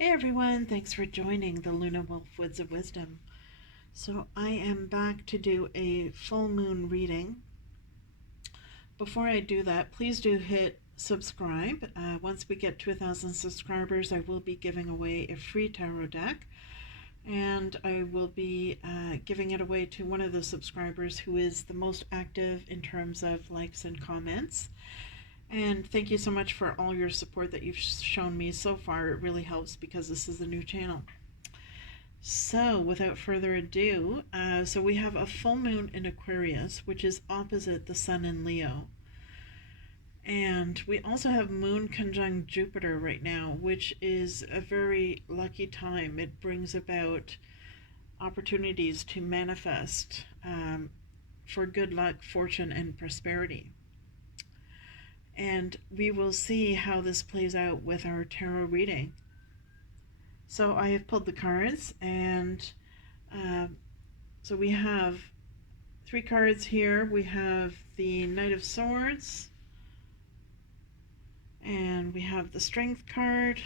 Hey everyone, thanks for joining the Lunawolf Woods of Wisdom. So I am back to do a full moon reading. Before I do that, please do hit subscribe. Once we get to 1,000 subscribers, I will be giving away a free tarot deck, and I will be giving it away to one of the subscribers who is the most active in terms of likes and comments. And thank you so much for all your support that you've shown me so far. It really helps because this is a new channel. So without further ado, so we have a full moon in Aquarius, which is opposite the sun in Leo. And we also have moon conjunct Jupiter right now, which is a very lucky time. It brings about opportunities to manifest for good luck, fortune, and prosperity. And we will see how this plays out with our tarot reading. So I have pulled the cards, and so we have 3 cards here. We have the Knight of Swords, and we have the Strength card,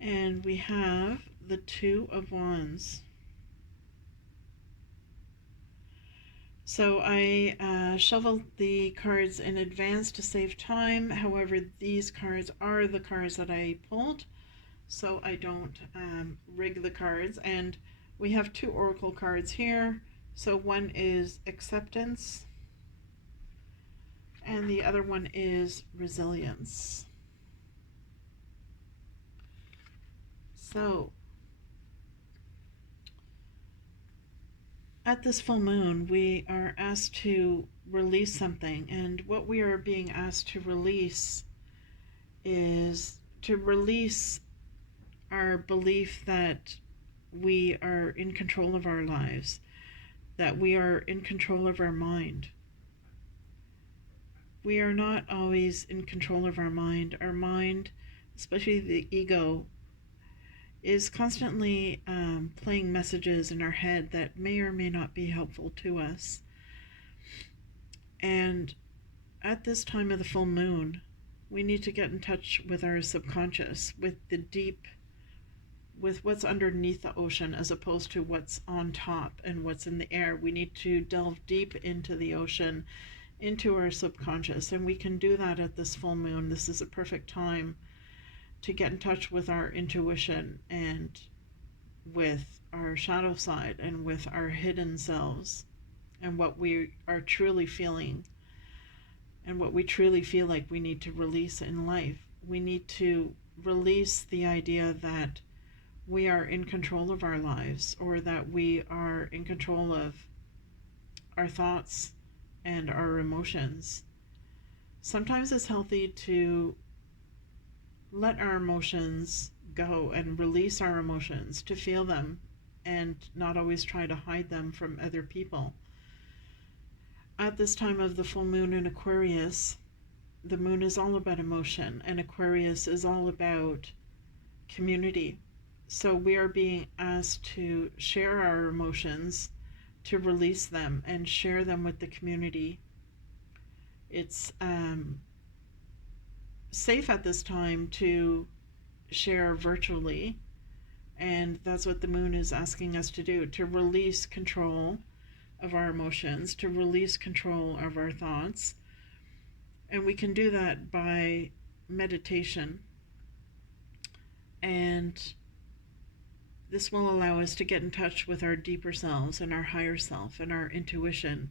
and we have the Two of Wands. So I shuffled the cards in advance to save time. However, these cards are the cards that I pulled, so I don't rig the cards. And we have 2 oracle cards here. So one is acceptance, and the other one is resilience. So at this full moon, we are asked to release something, and what we are being asked to release is to release our belief that we are in control of our lives, that we are in control of our mind. We are not always in control of our mind. Our mind, especially the ego, is constantly playing messages in our head that may or may not be helpful to us. And at this time of the full moon, we need to get in touch with our subconscious, with the deep, with what's underneath the ocean as opposed to what's on top and what's in the air. We need to delve deep into the ocean, into our subconscious, and we can do that at this full moon. This is a perfect time to get in touch with our intuition and with our shadow side and with our hidden selves and what we are truly feeling and what we truly feel like we need to release in life. We need to release the idea that we are in control of our lives, or that we are in control of our thoughts and our emotions. Sometimes it's healthy to let our emotions go and release our emotions, to feel them and not always try to hide them from other people. At this time of the full moon in Aquarius, the moon is all about emotion, and Aquarius is all about community. So we are being asked to share our emotions, to release them and share them with the community. It's safe at this time to share virtually, and that's what the moon is asking us to do, to release control of our emotions, to release control of our thoughts. And we can do that by meditation, and this will allow us to get in touch with our deeper selves and our higher self and our intuition.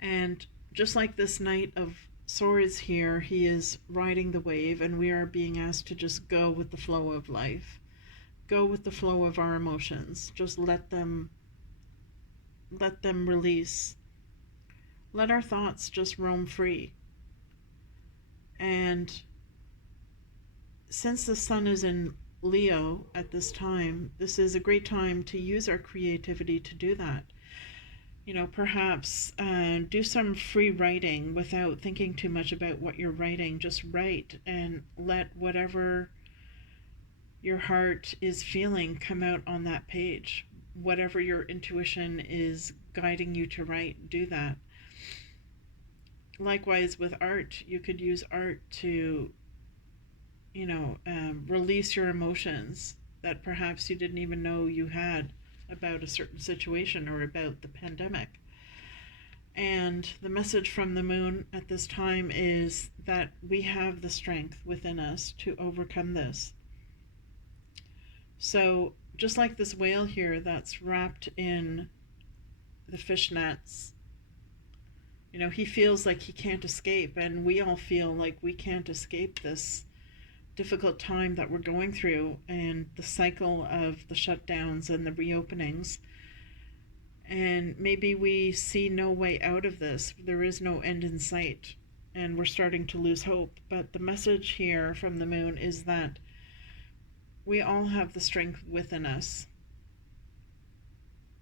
And just like this Knight of Swords here, he is riding the wave, and we are being asked to just go with the flow of life. Go with the flow of our emotions. Just let them release. Let our thoughts just roam free. And since the sun is in Leo at this time, this is a great time to use our creativity to do that. You know, perhaps do some free writing without thinking too much about what you're writing. Just write and let whatever your heart is feeling come out on that page. Whatever your intuition is guiding you to write, do that. Likewise with art, you could use art to release your emotions that perhaps you didn't even know you had about a certain situation or about the pandemic. And the message from the moon at this time is that we have the strength within us to overcome this. So, just like this whale here that's wrapped in the fishnets, he feels like he can't escape, and we all feel like we can't escape this difficult time that we're going through and the cycle of the shutdowns and the reopenings. And maybe we see no way out of this. There is no end in sight, and we're starting to lose hope. But the message here from the moon is that we all have the strength within us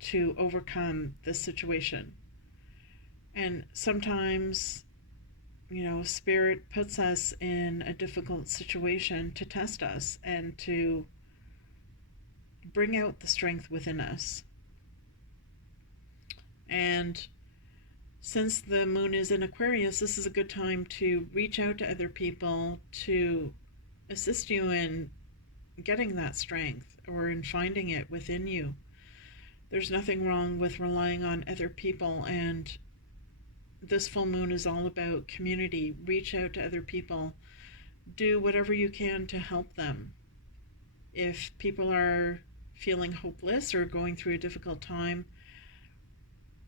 to overcome this situation. And sometimes, Spirit puts us in a difficult situation to test us and to bring out the strength within us. And since the moon is in Aquarius, this is a good time to reach out to other people to assist you in getting that strength or in finding it within you. There's nothing wrong with relying on other people, and this full moon is all about community. Reach out to other people. Do whatever you can to help them. If people are feeling hopeless or going through a difficult time,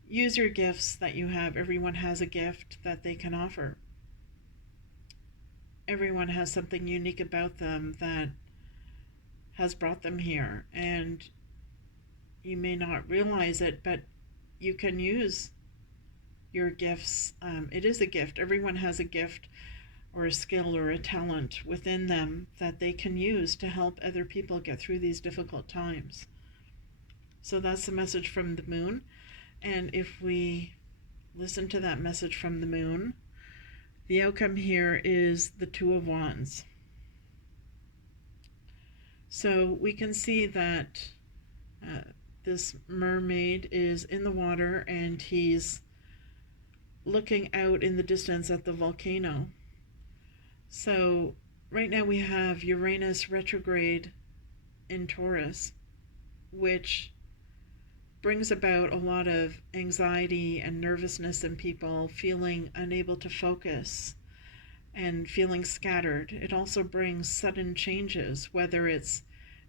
use your gifts that you have. Everyone has a gift that they can offer. Everyone has something unique about them that has brought them here, and you may not realize it, but you can use your gifts. It is a gift. Everyone has a gift or a skill or a talent within them that they can use to help other people get through these difficult times. So that's the message from the moon. And if we listen to that message from the moon, the outcome here is the Two of Wands. So we can see that this mermaid is in the water, and he's looking out in the distance at the volcano. So right now we have Uranus retrograde in Taurus, which brings about a lot of anxiety and nervousness in people, feeling unable to focus and feeling scattered. It also brings sudden changes, whether it's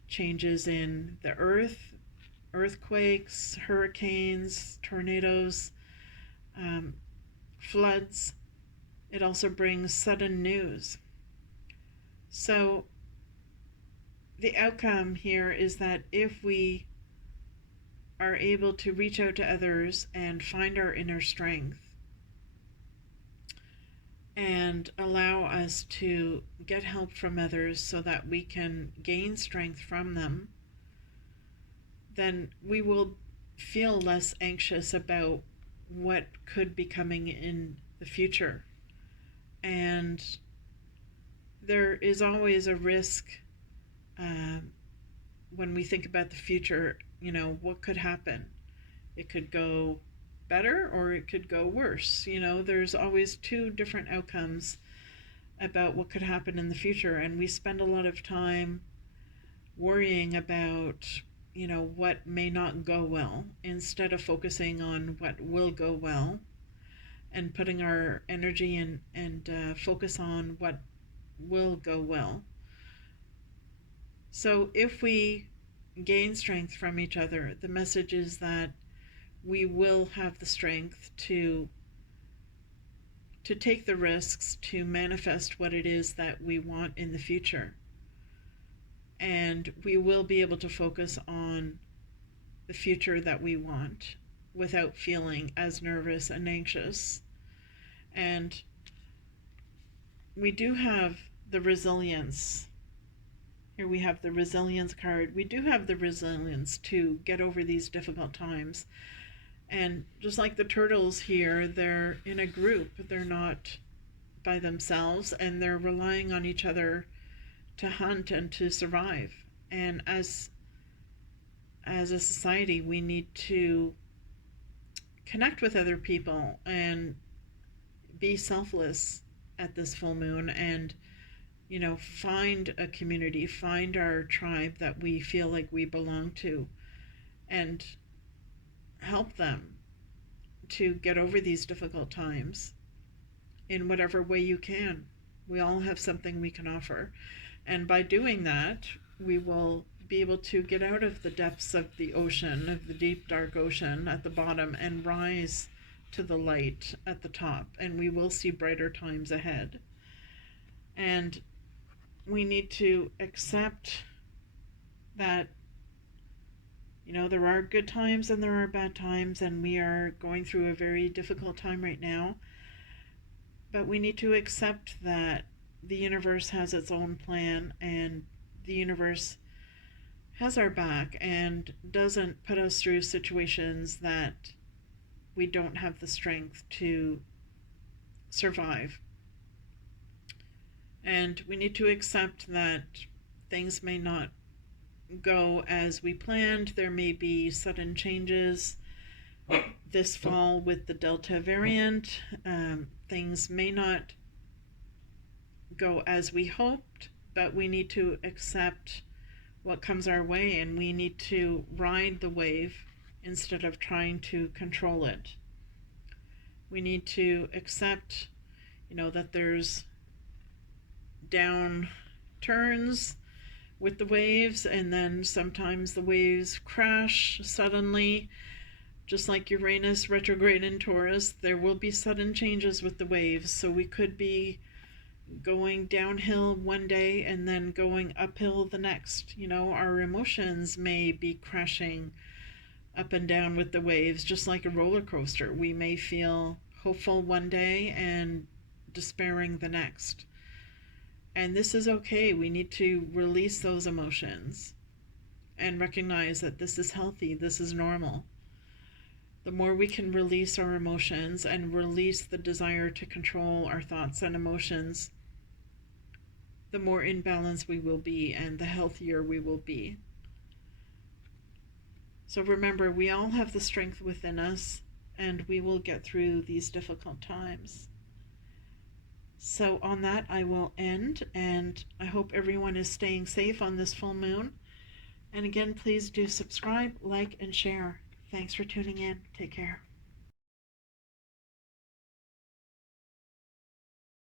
changes in the earth, earthquakes, hurricanes, tornadoes, floods. It also brings sudden news. So the outcome here is that if we are able to reach out to others and find our inner strength and allow us to get help from others so that we can gain strength from them, then we will feel less anxious about what could be coming in the future. And there is always a risk when we think about the future. What could happen? It could go better or it could go worse. There's always two different outcomes about what could happen in the future, and we spend a lot of time worrying about what may not go well instead of focusing on what will go well and putting our energy and focus on what will go well. So if we gain strength from each other, the message is that we will have the strength to take the risks to manifest what it is that we want in the future. And we will be able to focus on the future that we want without feeling as nervous and anxious. And we do have the resilience. Here we have the resilience card. We do have the resilience to get over these difficult times. And just like the turtles here, they're in a group. They're not by themselves, and they're relying on each other to hunt and to survive. And as a society, we need to connect with other people and be selfless at this full moon, and find a community, find our tribe that we feel like we belong to, and help them to get over these difficult times in whatever way you can. We all have something we can offer. And by doing that, we will be able to get out of the depths of the ocean, of the deep, dark ocean at the bottom, and rise to the light at the top. And we will see brighter times ahead. And we need to accept that, there are good times and there are bad times, and we are going through a very difficult time right now. But we need to accept that the universe has its own plan, and the universe has our back and doesn't put us through situations that we don't have the strength to survive. And we need to accept that things may not go as we planned. There may be sudden changes this fall with the Delta variant. Things may not go as we hoped, but we need to accept what comes our way, and we need to ride the wave instead of trying to control it. We need to accept, that there's down turns with the waves, and then sometimes the waves crash suddenly. Just like Uranus retrograde in Taurus, there will be sudden changes with the waves. So we could be going downhill one day and then going uphill the next. Our emotions may be crashing up and down with the waves, just like a roller coaster. We may feel hopeful one day and despairing the next. And this is okay. We need to release those emotions and recognize that this is healthy, this is normal. The more we can release our emotions and release the desire to control our thoughts and emotions, the more in balance we will be and the healthier we will be. So remember, we all have the strength within us, and we will get through these difficult times. So on that, I will end, and I hope everyone is staying safe on this full moon. And again, please do subscribe, like, and share. Thanks for tuning in. Take care.